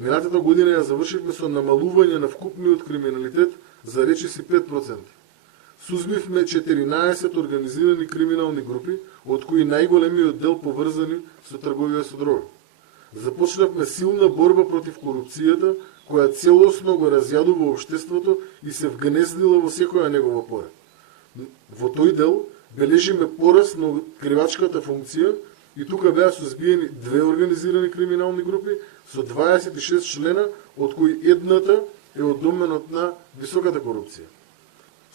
Минатата година ја завршивме со намалување на вкупниот криминалитет за речиси 5%. Сузбивме 14 организирани криминални групи, од кои најголемиот дел поврзани со трговија со дрога. Започнавме силна борба против корупцијата, која целосно го разјадува општеството и се вгнездила во секоја негова пора. Во тој дел бележиме пораст на откривачката функција и тука беа сузбиени 2 организирани криминални групи со 26 члена, од кои едната е од доменот на високата корупција.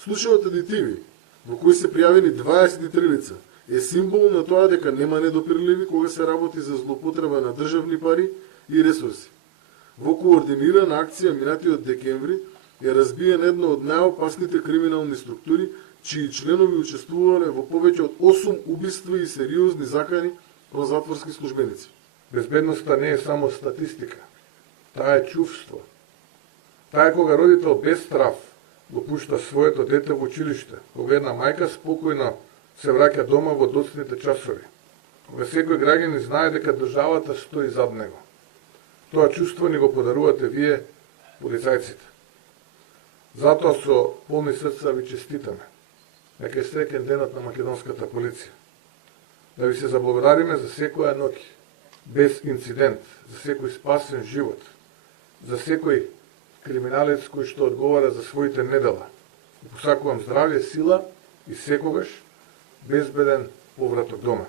Случајот адитиви, во кој се пријавени 23 лица, е символ на тоа дека нема недопирливи кога се работи за злоупотреба на државни пари и ресурси. Во координирана акција минатиот декември е разбиена една од најопасните криминални структури, чии членови учествувале во повеќе од 8 убиства и сериозни закани во затворски службеници. Безбедноста не е само статистика. Таа е чувство. Таа е кога родител без страв го пушта своето дете во училиште, кога една мајка спокојно се враќа дома во доцните часови, кога секој граѓанин знае дека државата стои зад него. Тоа чувство ни го подарувате вие, полицајците. Затоа со полни срца ви честитаме. Нека е среќен денот на македонската полиција. Да ви се заблагодариме за секоја ноќ, без инцидент, за секој спасен живот, за секој криминалец кој што одговара за своите недела. Посакувам здравје, сила и секогаш безбеден повраток дома.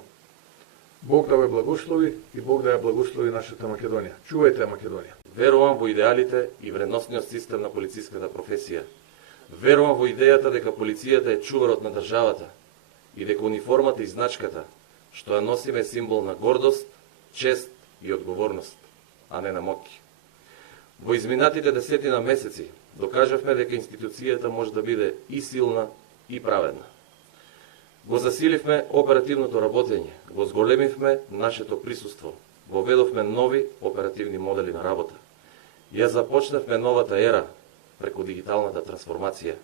Бог да ве благослови и Бог да ја благослови нашата Македонија. Чувајте ја Македонија. Верувам во идеалите и вредносниот систем на полициската професија. Верувам во идејата дека полицијата е чуварот на државата и дека униформата и значката што ја носиме символ на гордост, чест и одговорност, а не на моќ. Во изминатите десетина месеци докажавме дека институцијата може да биде и силна и праведна. Го засиливме оперативното работење, го зголемивме нашето присуство, воведовме нови оперативни модели на работа. Ја започнавме новата ера преку дигиталната трансформација.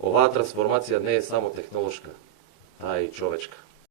Оваа трансформација не е само технолошка, таа е и човечка.